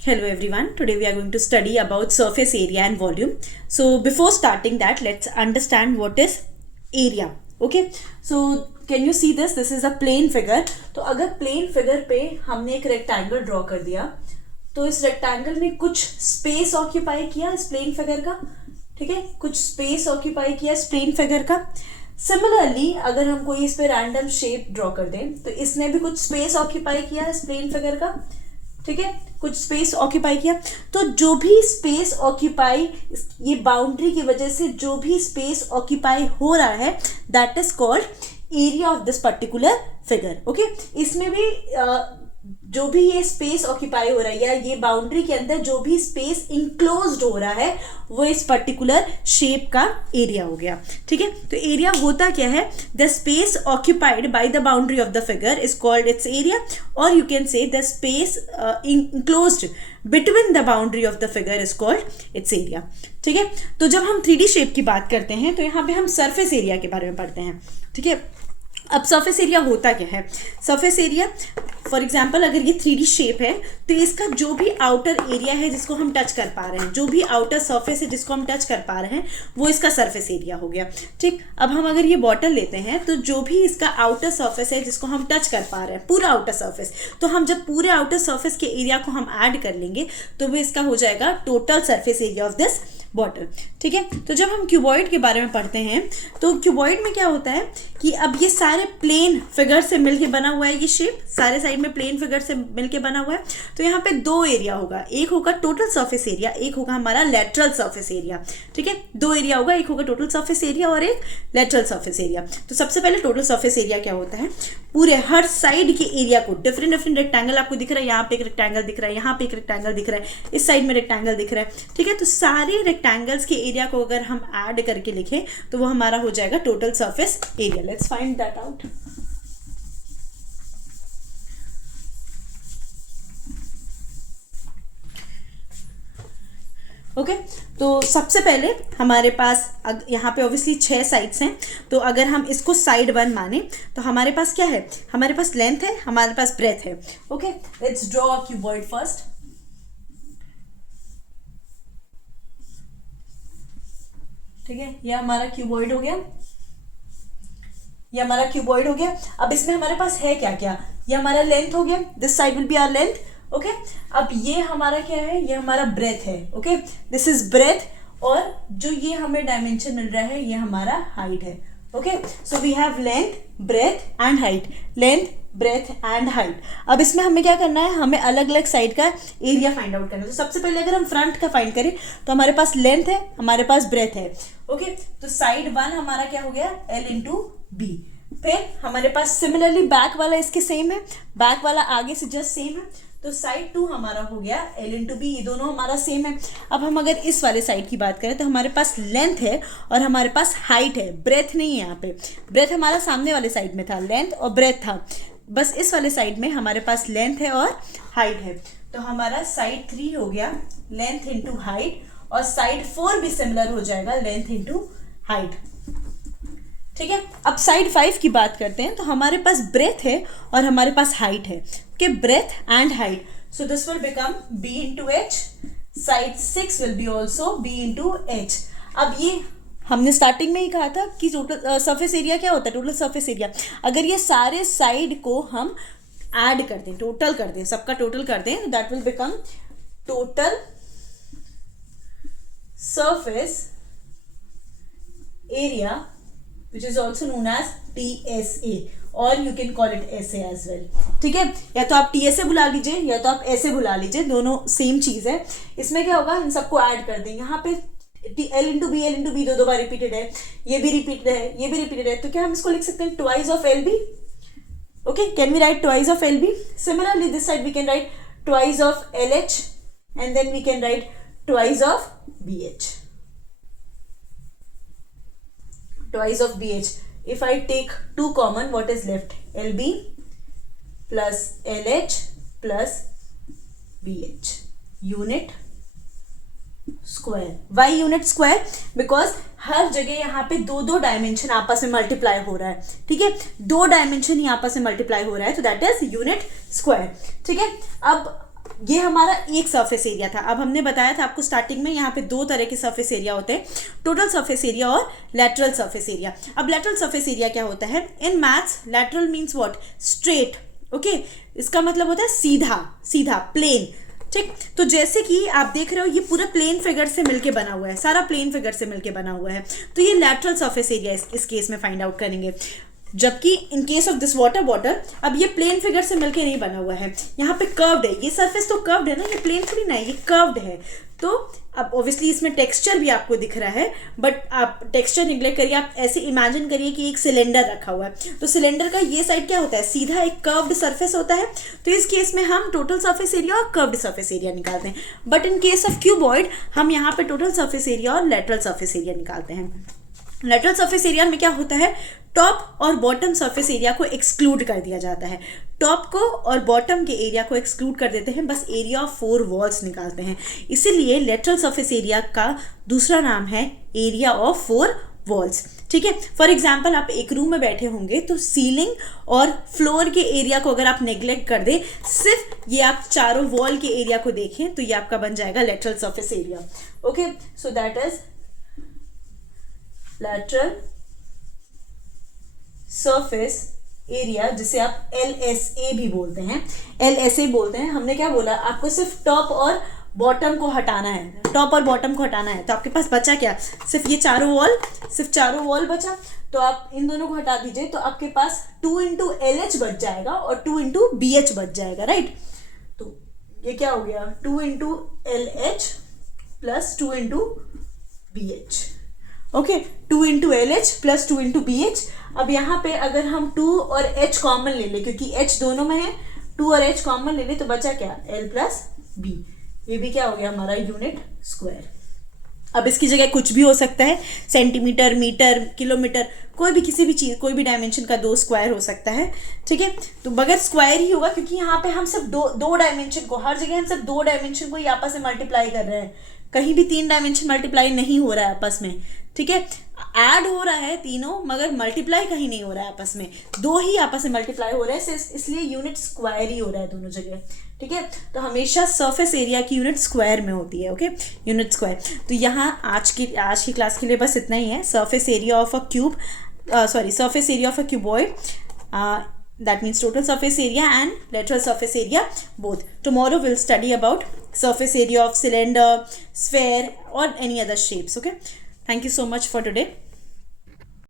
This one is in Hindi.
Hello everyone, today we are going to study about surface area and volume. So before starting that, let's understand what is area. Okay, so can you see this? This is a plane figure. तो अगर plane figure पे हमने एक rectangle draw कर दिया तो इस rectangle ने कुछ space occupy किया इस plane figure का, ठीक है, कुछ space occupy किया इस plane figure का. सिमिलरली अगर हम कोई इस पे रैंडम शेप ड्रॉ कर दें तो इसने भी कुछ स्पेस ऑक्यूपाई किया इस प्लेन फिगर का, ठीक है, कुछ स्पेस ऑक्यूपाई किया. तो जो भी स्पेस ऑक्यूपाई, ये बाउंड्री की वजह से जो भी स्पेस ऑक्यूपाई हो रहा है that is called area of this particular figure. Okay, इसमें भी जो भी ये स्पेस ऑक्यूपाई हो रहा है या ये बाउंड्री के अंदर जो भी स्पेस इंक्लोज्ड हो रहा है वो इस पर्टिकुलर शेप का एरिया हो गया. ठीक है, तो एरिया होता क्या है? The space occupied by the boundary of the figure is called its area, और you can say the space enclosed between the boundary of the figure is called its area. ठीक है, तो जब हम 3D शेप की बात करते हैं तो यहाँ पे हम सरफेस एरिया के बारे में पढ़ते हैं. ठीक है, अब सरफेस एरिया होता क्या है? सरफेस एरिया फॉर एग्जाम्पल अगर ये 3D शेप है तो इसका जो भी आउटर एरिया है जिसको हम टच कर पा रहे हैं, जो भी आउटर सरफेस है जिसको हम टच कर पा रहे हैं वो इसका सरफेस एरिया हो गया. ठीक, अब हम अगर ये बॉटल लेते हैं तो जो भी इसका आउटर सरफेस है जिसको हम टच कर पा रहे हैं, पूरा आउटर सरफेस, तो हम जब पूरे आउटर सरफेस के एरिया को हम ऐड कर लेंगे तो वो इसका हो जाएगा total surface area of this bottle. ठीक है, तो जब हम क्यूबॉइड के बारे में पढ़ते हैं तो क्यूबॉइड में क्या होता है कि अब ये सारे प्लेन फिगर से मिलके बना हुआ है, ये शेप सारे साइड में प्लेन फिगर से मिलके बना हुआ है. तो यहाँ पे दो एरिया होगा, एक होगा टोटल सरफेस एरिया, एक होगा हमारा लेटरल सरफेस एरिया. ठीक है, दो एरिया होगा, एक होगा टोटल सरफेस एरिया और एक लेटरल सरफेस एरिया. तो सबसे पहले टोटल सरफेस एरिया क्या होता है? पूरे हर साइड के एरिया को, डिफरेंट डिफरेंट रेक्टेंगल आपको दिख रहा है, यहाँ पे एक रेक्टेंगल दिख रहा है, यहाँ पे एक रेक्टेंगल दिख रहा है, इस साइड में रेक्टेंगल दिख रहा है. ठीक है, तो सारे रेक्टेंगल्स के एरिया को अगर हम ऐड करके लिखें तो वो हमारा हो जाएगा total surface area. Let's find that out. Okay, तो सबसे पहले हमारे पास यहाँ पे ऑब्वियसली 6 साइड्स हैं, तो अगर हम इसको साइड 1 माने तो हमारे पास क्या है? हमारे पास लेंथ है, हमारे पास ब्रेथ है. Okay, let's draw a cuboid first. ठीक है, ये हमारा क्यूबॉइड हो गया, ये हमारा क्यूबॉइड हो गया. अब इसमें हमारे पास है क्या क्या? ये हमारा लेंथ हो गया, this side will be our length. Okay, अब ये हमारा क्या है? ये हमारा ब्रेथ है. ओके, दिस इज ब्रेथ, और जो ये हमें डायमेंशन मिल रहा है ये हमारा हाइट है. Okay, so we have length, breadth and height, length, breadth and height. अब इसमें हमें क्या करना है? हमें अलग अलग साइड का एरिया फाइंड आउट करना है. तो सबसे पहले अगर हम फ्रंट का फाइंड करें तो हमारे पास लेंथ है, हमारे पास ब्रेथ है. ओके, तो साइड 1 हमारा क्या हो गया? L into B. फिर हमारे पास सिमिलरली बैक वाला इसके सेम है, बैक वाला आगे से जस्ट सेम है, तो साइड 2 हमारा हो गया L इंटू बी. ये दोनों हमारा सेम है. अब हम अगर इस वाले साइड की बात करें तो हमारे पास लेंथ है और हमारे पास हाइट है, ब्रेथ नहीं है. यहाँ पे ब्रेथ हमारा सामने वाले साइड में था, लेंथ और ब्रेथ था. बस इस वाले साइड में हमारे पास लेंथ है और हाइट है. तो हमारा साइड 3 हो गया लेंथ इंटू हाइट, और साइड 4 भी सिमिलर हो जाएगा लेंथ इंटू हाइट. ठीक है, अब साइड 5 की बात करते हैं तो हमारे पास ब्रेथ है और हमारे पास हाइट है. Okay, breadth and height, so this will become b into H. Side 6 will be also b into H. अब ये हमने स्टार्टिंग में ही कहा था कि टोटल सरफेस एरिया क्या होता है? Total surface area. अगर ये सारे साइड को हम ऐड कर दें, टोटल कर दें, सबका टोटल कर दें, that will become total surface area which is also known as TSA, or you can call it SA as well. ठीक है, या तो आप TSA बुला लीजिए या तो आप SA बुला लीजिए, दोनों सेम चीज है. इसमें क्या होगा? हम सबको ऐड कर देंगे. यहाँ पे L into B, L into B दो बार रिपीटेड है, ये भी रिपीटेड है, ये भी रिपीटेड है, तो क्या हम इसको लिख सकते हैं twice of LB. Okay, can we write twice of LB? Similarly this side we can write twice of LH and then we can write twice of BH. Twice of BH. If I take 2 common, what is left? LB plus LH plus BH. Unit square. Why unit square? Because हर जगह यहाँ पे दो डायमेंशन आपस में मल्टीप्लाई हो रहा है. ठीक है, 2 डायमेंशन ही आपस में मल्टीप्लाई हो रहा है, तो दैट इज यूनिट स्क्वायर. ठीक है, अब ये हमारा एक सरफेस एरिया था। अब हमने बताया था आपको स्टार्टिंग में यहाँ पे दो तरह के सरफेस एरिया होते हैं, टोटल सरफेस एरिया और लैटरल सरफेस एरिया। अब लैटरल सरफेस एरिया क्या होता है? In maths lateral means what? Straight. Okay, इसका मतलब होता है सीधा, सीधा, प्लेन। ठीक, तो जैसे कि आप देख रहे हो ये पूरा प्लेन फिगर से मिलके बना हुआ है, सारा प्लेन फिगर से मिलके बना हुआ है, तो ये लैटरल सरफेस एरिया इस केस में फाइंड आउट करेंगे। जबकि in case of this water bottle, अब ये प्लेन फिगर से मिलके नहीं बना हुआ है, यहाँ पे कर्व्ड है, ये सरफेस तो कर्व्ड है ना, ये प्लेन थोड़ी ना है, ये कर्व्ड है। तो अब ऑब्वियसली इसमें टेक्सचर भी आपको दिख रहा है, बट आप टेक्सचर निगलेक्ट करिए, आप ऐसे इमेजिन करिए कि एक सिलेंडर रखा हुआ है, तो सिलेंडर का ये साइड क्या होता है? सीधा एक कर्व्ड सरफेस होता है। तो इस केस में हम टोटल सरफेस एरिया और कर्व्ड सरफेस एरिया निकालते हैं, but in case of cuboid हम यहाँ पे टोटल सरफेस एरिया और लेटरल सरफेस एरिया निकालते हैं। लेटरल सरफेस एरिया में क्या होता है? टॉप और बॉटम सरफेस एरिया को एक्सक्लूड कर दिया जाता है। टॉप को और बॉटम के एरिया को एक्सक्लूड कर देते हैं, बस एरिया ऑफ 4 वॉल्स निकालते हैं। इसीलिए लेटरल सरफेस एरिया का दूसरा नाम है एरिया ऑफ 4 वॉल्स। ठीक है, फॉर एग्जाम्पल आप एक रूम में बैठे होंगे, तो सीलिंग और फ्लोर के एरिया को अगर आप नेग्लेक्ट कर दे, सिर्फ ये आप चारों वॉल के एरिया को देखें, तो ये आपका बन जाएगा lateral surface area. Okay, so that is lateral surface area, जिसे आप LSA भी बोलते हैं, LSA बोलते हैं। हमने क्या बोला? आपको सिर्फ टॉप और बॉटम को हटाना है, टॉप और बॉटम को हटाना है, तो आपके पास बचा क्या? सिर्फ ये चारों वॉल, सिर्फ चारों वॉल बचा। तो आप इन दोनों को हटा दीजिए, तो आपके पास 2 इंटू LH बच जाएगा और 2 इंटू BH बच जाएगा, राइट? तो ये क्या हो गया? 2 into LH plus 2 into BH। Okay, 2 into LH plus 2 into BH। अब यहाँ पे अगर हम 2 और H कॉमन ले ले, क्योंकि H दोनों में है, 2 और H कॉमन ले ले, तो बचा क्या? L plus B। ये भी क्या हो गया हमारा? Unit square. अब इसकी जगह कुछ भी हो सकता है, सेंटीमीटर, मीटर, किलोमीटर, कोई भी, किसी भी चीज़, कोई भी डायमेंशन का 2 स्क्वायर हो सकता है। ठीक है, तो मगर स्क्वायर ही होगा, क्योंकि यहाँ पे हम सिर्फ दो डायमेंशन को, हर जगह हम सिर्फ 2 डायमेंशन को ही आपस में मल्टीप्लाई कर रहे हैं, कहीं भी 3 डायमेंशन मल्टीप्लाई नहीं हो रहा है आपस में। ठीक है, ऐड हो रहा है तीनों, मगर मल्टीप्लाई कहीं नहीं हो रहा है आपस में, 2 ही आपस में मल्टीप्लाई हो रहे हैं, इसलिए यूनिट स्क्वायर ही हो रहा है दोनों जगह। ठीक है, तो हमेशा सरफेस एरिया की यूनिट स्क्वायर में होती है। Okay, unit square. तो यहाँ आज की क्लास के लिए बस इतना ही है। Surface area of a cube, surface area of a cuboid, that means total surface area and lateral surface area both. Tomorrow we'll study about surface area of cylinder, sphere or any other shapes. Okay, thank you so much for today.